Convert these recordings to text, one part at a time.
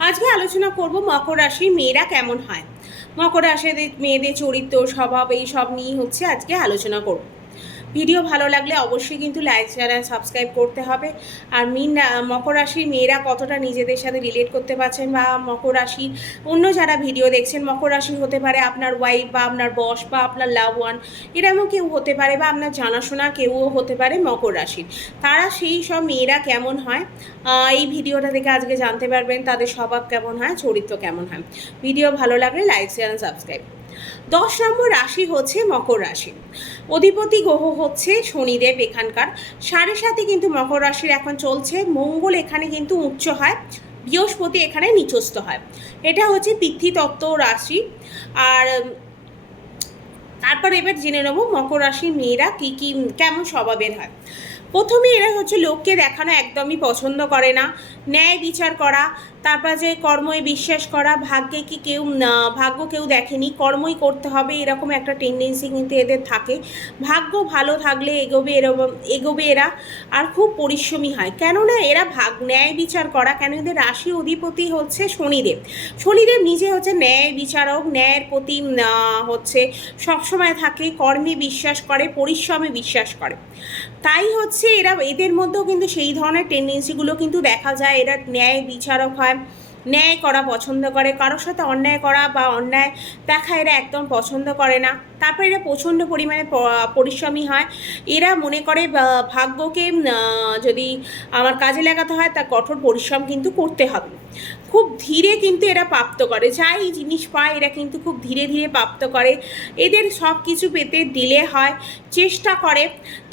আজকে আলোচনা করব মকর রাশির মেয়েরা কেমন হয়। মকর রাশিদের মেয়েদের চরিত্র, স্বভাব এই সব নিয়ে হচ্ছে আজকে আলোচনা করব। ভিডিও ভালো লাগলে অবশ্যই কিন্তু লাইক চ্যানেল সাবস্ক্রাইব করতে হবে। আর মিন মকর রাশির মেয়েরা কতটা নিজেদের সাথে রিলেট করতে পারছেন বা মকর রাশির অন্য যারা ভিডিও দেখছেন, মকর রাশির হতে পারে আপনার ওয়াইফ বা আপনার বস বা আপনার লাভ ওয়ান এরকমও কেউ হতে পারে বা আপনার জানাশোনা কেউও হতে পারে মকর রাশির। তারা সেই সব মেয়েরা কেমন হয়? এই ভিডিওটা থেকে আজকে জানতে পারবেন তাদের স্বভাব কেমন হয়, চরিত্র কেমন হয়। ভিডিও ভালো লাগলে লাইক চ্যানেল সাবস্ক্রাইব দশ নম্বর রাশি হচ্ছে মকর রাশি। অধিপতি গ্রহ হচ্ছে শনিদেব এখানকার। সাড়ে সাথে কিন্তু মকর রাশির এখন চলছে। মঙ্গল এখানে কিন্তু উচ্চ হয়। বৃহস্পতি এখানে নিচস্থ হয়। এটা হচ্ছে পিতৃতত্ত্ব রাশি। আর তারপর এবার জেনে নেব মকর রাশির মেয়েরা কী কী, কেমন স্বভাবের হয়। প্রথমে এরা হচ্ছে লোককে দেখানো একদমই পছন্দ করে না। ন্যায় বিচার করা তারপর যে কর্মে বিশ্বাস করা, ভাগ্যে কি কেউ ভাগ্য কেউ দেখেনি, কর্মই করতে হবে, এরকম একটা টেন্ডেন্সি কিন্তু এদের থাকে। ভাগ্য ভালো থাকলে এগোবে এরকম, এগোবে এরা, আর খুব পরিশ্রমী হয়। কেননা এরা ভাগ, ন্যায় বিচার করা, কেন এদের রাশি অধিপতি হচ্ছে শনিদেব। শনিদেব নিজে হচ্ছে ন্যায় বিচারক, ন্যায়ের প্রতি হচ্ছে সবসময় থাকে, কর্মে বিশ্বাস করে, পরিশ্রমে বিশ্বাস করে। তাই হচ্ছে এরা, এদের মধ্যেও কিন্তু সেই ধরনের টেন্ডেন্সিগুলো কিন্তু দেখা যায়। এরা ন্যায় বিচারক হয় ন্যায় করা পছন্দ করে। কারোর সাথে অন্যায় করা বা অন্যায় দেখা এরা একদম পছন্দ করে না। তারপর এরা প্রচণ্ড পরিমাণে পরিশ্রমী হয়। এরা মনে করে ভাগ্যকে যদি আমার কাজে লাগাতে হয় তা কঠোর পরিশ্রম কিন্তু করতে হবে। খুব ধীরে কিন্তু এরা প্রাপ্ত করে। যাই জিনিস পায়, এরা কিন্তু খুব ধীরে ধীরে প্রাপ্ত করে। এদের সব কিছু পেতে দিলে হয়, চেষ্টা করে,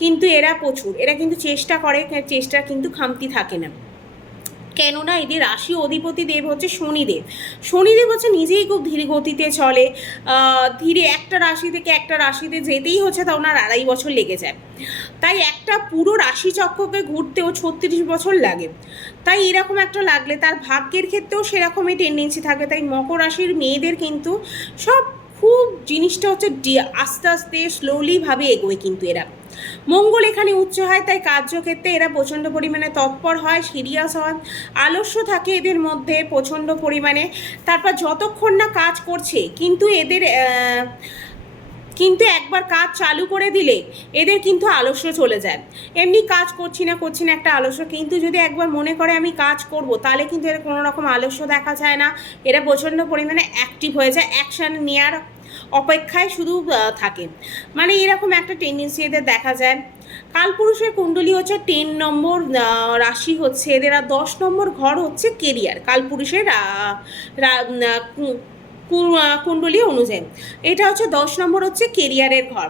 কিন্তু এরা প্রচুর। এরা কিন্তু চেষ্টা করে চেষ্টা কিন্তু খামতি থাকে না। কেননা এদের রাশি অধিপতি দেব হচ্ছে শনিদেব। শনিদেব হচ্ছে নিজেই খুব ধীরে গতিতে চলে। ধীরে একটা রাশি থেকে একটা রাশিতে যেতেই হচ্ছে তা ওনার আড়াই বছর লেগে যায়। তাই একটা পুরো রাশি চক্রকে ঘুরতেও ছত্রিশ বছর লাগে। তাই এরকম একটা লাগলে তার ভাগ্যের ক্ষেত্রেও সেরকমই টেন্ডেন্সি থাকে। তাই মকর রাশির মেয়েদের কিন্তু সব খুব জিনিসটা হচ্ছে আস্তে আস্তে স্লোলিভাবে এগোয় কিন্তু এরা। মঙ্গল এখানে উচ্চ হয়, তাই কার্যক্ষেত্রে এরা প্রচণ্ড পরিমাণে তৎপর হয়, সিরিয়াস হয়, আলস্য থাকে এদের মধ্যে প্রচণ্ড পরিমাণে। তারপর যতক্ষণ না কাজ করছে, কিন্তু এদের কিন্তু একবার কাজ চালু করে দিলে এদের কিন্তু আলস্য চলে যায়। এমনি কাজ করছি না করছি না একটা আলস্য, কিন্তু যদি একবার মনে করে আমি কাজ করব, তাহলে কিন্তু এর কোনো রকম আলস্য দেখা যায় না। এরা প্রচণ্ড পরিমাণে অ্যাক্টিভ হয়ে যায় অ্যাকশান নেওয়ার অপেক্ষায় শুধু থাকে মানে এরকম একটা টেন্ডেন্সি এদের দেখা যায়। কালপুরুষের কুণ্ডলী হচ্ছে টেন নম্বর রাশি হচ্ছে, এদের আর দশ নম্বর ঘর হচ্ছে কেরিয়ার। কালপুরুষের কুণ্ডলী অনুযায়ী। এটা হচ্ছে দশ নম্বর হচ্ছে কেরিয়ারের ঘর।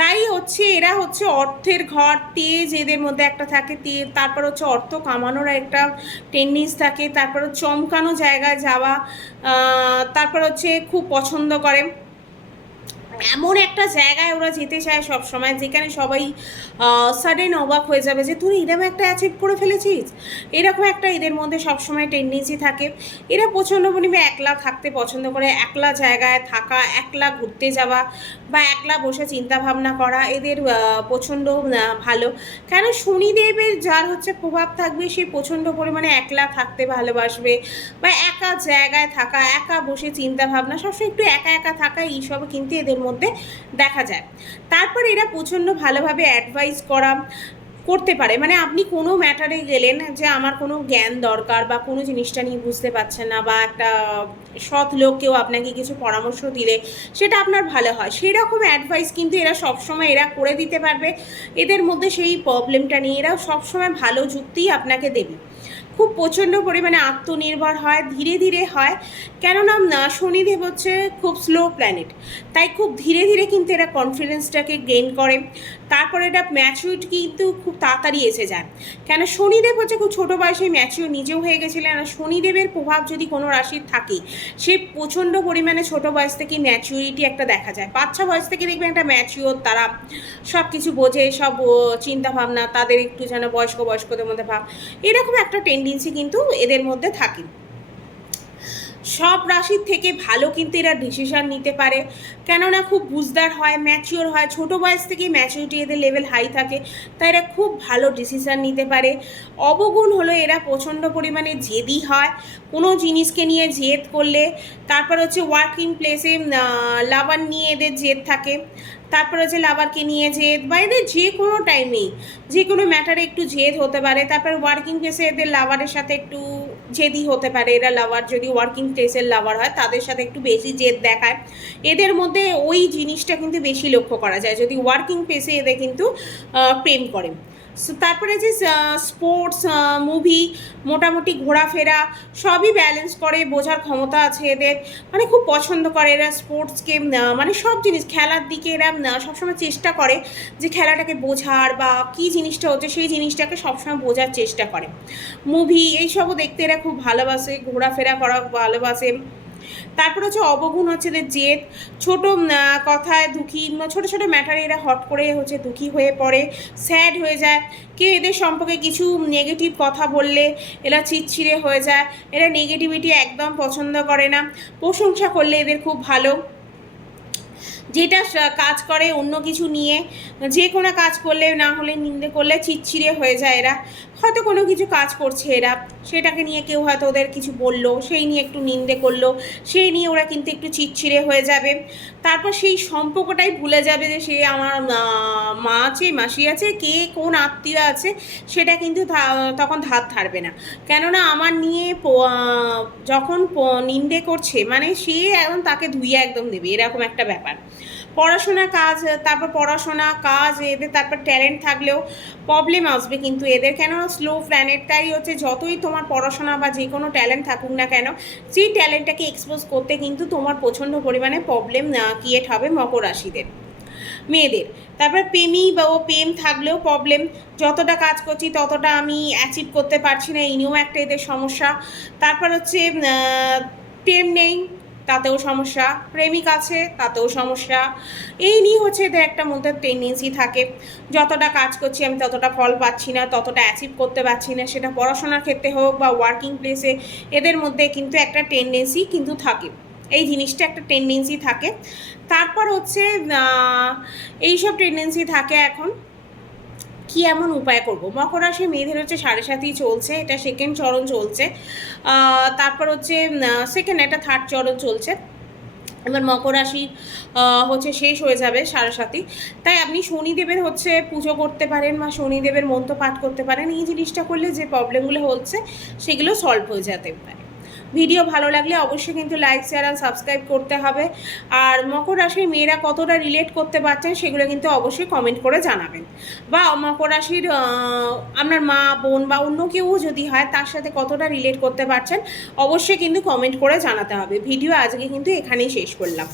তাই হচ্ছে এরা হচ্ছে অর্থের ঘর, তেজ এদের মধ্যে একটা থাকে তেজ তারপর হচ্ছে অর্থ কামানোর একটা টেন্ডেন্স থাকে, তারপর চমকানো জায়গায় যাওয়া তারপর হচ্ছে খুব পছন্দ করে। এমন একটা জায়গায় ওরা যেতে চায় সব সময় যেখানে সবাই সাডেন অবাক হয়ে যাবে যে তুই এরকম একটা অ্যাচিভ করে ফেলেছিস? এরকম একটা এদের মধ্যে সবসময় টেন্ডেন্সি থাকে। এরা প্রচণ্ড পরিমাণে একলা থাকতে পছন্দ করে, একলা জায়গায় থাকা, একলা ঘুরতে যাওয়া বা একলা বসে চিন্তা ভাবনা করা এদের প্রচণ্ড ভালো। কেন শনিদেবের যার হচ্ছে প্রভাব থাকবে, সে প্রচণ্ড পরিমাণে একলা থাকতে ভালোবাসবে বা একা জায়গায় থাকা, একা বসে চিন্তা ভাবনা সবসময় একটু একা একা থাকা, এইসব কিন্তু এদের মধ্যে দেখা যায়। তারপর এরা প্রচণ্ড ভালোভাবে অ্যাডভাইস করা করতে পারে। মানে আপনি কোনো ম্যাটারে গেলেন যে আমার কোনো জ্ঞান দরকার বা কোনো জিনিসটা নিয়ে বুঝতে পারছেন না বা একটা সৎ লোক কেউ আপনাকে কিছু পরামর্শ দিলে সেটা আপনার ভালো হয়। সেই রকম অ্যাডভাইস কিন্তু এরা সবসময় এরা করে দিতে পারবে। এদের মধ্যে সেই প্রবলেমটা নিয়ে এরা সবসময় ভালো যুক্তিই আপনাকে দেবে। খুব প্রচণ্ড পরিমাণে আত্মনির্ভর হয়, ধীরে ধীরে হয়। কেননা শনিদেব হচ্ছে খুব স্লো প্ল্যানেট তাই খুব ধীরে ধীরে কিন্তু এরা কনফিডেন্সটাকে গেইন করে। তারপর এটা ম্যাচিউরিটি কিন্তু খুব তাড়াতাড়ি এসে যায়। কেন শনিদেব হচ্ছে খুব ছোটো বয়সে ম্যাচিউর নিজেও হয়ে গেছিলেন। আর শনিদেবের প্রভাব যদি কোনো রাশির থাকে, সে প্রচণ্ড পরিমাণে ছোটো বয়স থেকে ম্যাচিউরিটি একটা দেখা যায়। বাচ্চা বয়স থেকে দেখবেন একটা ম্যাচিওর তারা সব কিছু বোঝে, সব চিন্তা ভাবনা তাদের একটু যেন বয়স্ক বয়স্কদের মধ্যে ভাব। এরকম একটা টেন্ডেন্সি কিন্তু এদের মধ্যে থাকে। সব রাশির থেকে ভালো কিন্তু এরা ডিসিশন নিতে পারে। কেননা খুব বুঝদার হয় ম্যাচিওর হয়, ছোট বয়স থেকেই ম্যাচিউরিটি এদের লেভেল হাই থাকে, তাই এরা খুব ভালো ডিসিশন নিতে পারে। অবগুণ হলো এরা প্রচণ্ড পরিমাণে জেদি হয়, কোনো জিনিসকে নিয়ে জেদ করলে, তারপর হচ্ছে ওয়ার্কিং প্লেসে লাভার নিয়ে এদের জেদ থাকে, তারপর হচ্ছে লাভারকে নিয়ে জেদ, বা এদের যে কোনো টাইমেই যে কোনো ম্যাটারে একটু জেদ হতে পারে, তারপর ওয়ার্কিং প্লেসে এদের লাভারের সাথে একটু জেদি হতে পারে, এরা লাভার যদি ওয়ার্কিং প্লেসের লাভার হয়, তাদের সাথে একটু বেশি জেদ দেখায়। এদের মধ্যে ওই জিনিসটা কিন্তু বেশি লক্ষ্য করা যায়, যদি ওয়ার্কিং প্লেসে এদের কিন্তু প্রেম করে। তারপরে যে স্পোর্টস মুভি মোটামুটি ঘোরাফেরা, সবই ব্যালেন্স করে, বোঝার ক্ষমতা আছে এদের। মানে খুব পছন্দ করে এরা স্পোর্টসকে মানে সব জিনিস, খেলার দিকে এরা সবসময় চেষ্টা করে যে খেলাটাকে বোঝার বা কী জিনিসটা হচ্ছে সেই জিনিসটাকে সবসময় বোঝার চেষ্টা করে। মুভি এইসবও দেখতে এরা খুব ভালোবাসে, ঘোরাফেরা করা ভালোবাসে। তারপর হচ্ছে অবগুণ হচ্ছে এদের জেদ, ছোট কথায় দুঃখী ছোট ছোট ম্যাটারে এরা হট করে হচ্ছে দুঃখী হয়ে পড়ে স্যাড হয়ে যায়। কেউ এদের সম্পর্কে কিছু নেগেটিভ কথা বললে এরা চিটচিড়ে হয়ে যায়। এরা নেগেটিভিটি একদম পছন্দ করে না। প্রশংসা করলে এদের খুব ভালো। যেটা কাজ করে অন্য কিছু নিয়ে, যে কোনো কাজ করলে না হলে নিন্দে করলে চিটচিড়ে হয়ে যায় এরা। হয়তো কোনো কিছু কাজ করছে এরা। সেটাকে নিয়ে কেউ হয়তো ওদের কিছু বলল, সেই নিয়ে একটু নিন্দে করল, সেই নিয়ে ওরা কিন্তু একটু চিটচিড়ে হয়ে যাবে। তারপর সেই সম্পর্কটাই ভুলে যাবে যে সে আমার মা আছে, মাসি আছে, কে, কোন আত্মীয় আছে, সেটা কিন্তু তখন ধার ধারবে না। কেননা আমার নিয়ে যখন নিন্দে করছে মানে সে একদম তাকে ধুইয়ে একদম দেবে, এরকম একটা ব্যাপার। পড়াশোনা কাজ, তারপর পড়াশোনা কাজ, এদের তারপর ট্যালেন্ট থাকলেও প্রবলেম আসবে কিন্তু এদের। কেন স্লো প্ল্যানেট তাই হচ্ছে যতই তোমার পড়াশোনা বা যে কোনো ট্যালেন্ট থাকুক না কেন, সেই ট্যালেন্টটাকে এক্সপোজ করতে কিন্তু তোমার প্রচণ্ড পরিমাণে প্রবলেম ক্রিয়েট হবে মকর রাশিদের। মেয়েদের, তারপর প্রেমী বা ও প্রেম থাকলেও প্রবলেম যতটা কাজ করছি ততটা আমি অ্যাচিভ করতে পারছি না এই নিয়েও একটা এদের সমস্যা। তারপর হচ্ছে প্রেম নেই তাতেও সমস্যা। প্রেমিক আছে, তাতেও সমস্যা। এই নিয়ে হচ্ছে এদের একটা মধ্যে টেন্ডেন্সি থাকে। যতটা কাজ করছি আমি ততটা ফল পাচ্ছি না, ততটা অ্যাচিভ করতে পারছি না। সেটা পড়াশোনার ক্ষেত্রে হোক বা ওয়ার্কিং প্লেসে এদের মধ্যে কিন্তু একটা টেন্ডেন্সি কিন্তু থাকে। এই জিনিসটা একটা টেন্ডেন্সি থাকে। তারপর হচ্ছে এইসব টেন্ডেন্সি থাকে এখন। কি এমন উপায় করব? মকর রাশি মেয়েদের হচ্ছে সাড়ে সাতই চলছে, এটা সেকেন্ড চরণ চলছে। তারপর হচ্ছে সেকেন্ড এটা থার্ড চরণ চলছে। এবার মকর রাশি হচ্ছে শেষ হয়ে যাবে সাড়ে সাতই। তাই আপনি শনিদেবের হচ্ছে পুজো করতে পারেন বা শনিদেবের মন্ত্র পাঠ করতে পারেন। এই জিনিসটা করলে যে প্রবলেমগুলো হচ্ছে, সেগুলো সলভ হয়ে যেতে পারে। ভিডিও ভালো লাগলে অবশ্যই কিন্তু লাইক শেয়ার আর সাবস্ক্রাইব করতে হবে। আর মকর রাশির মেয়েরা কতটা রিলেট করতে পারছেন সেগুলো কিন্তু অবশ্যই কমেন্ট করে জানাবেন। বা মকর রাশির আপনার মা, বোন বা অন্য কেউ যদি হয় তার সাথে কতটা রিলেট করতে পারছেন, অবশ্যই কিন্তু কমেন্ট করে জানাতে হবে। ভিডিও আজকে কিন্তু এখানেই শেষ করলাম।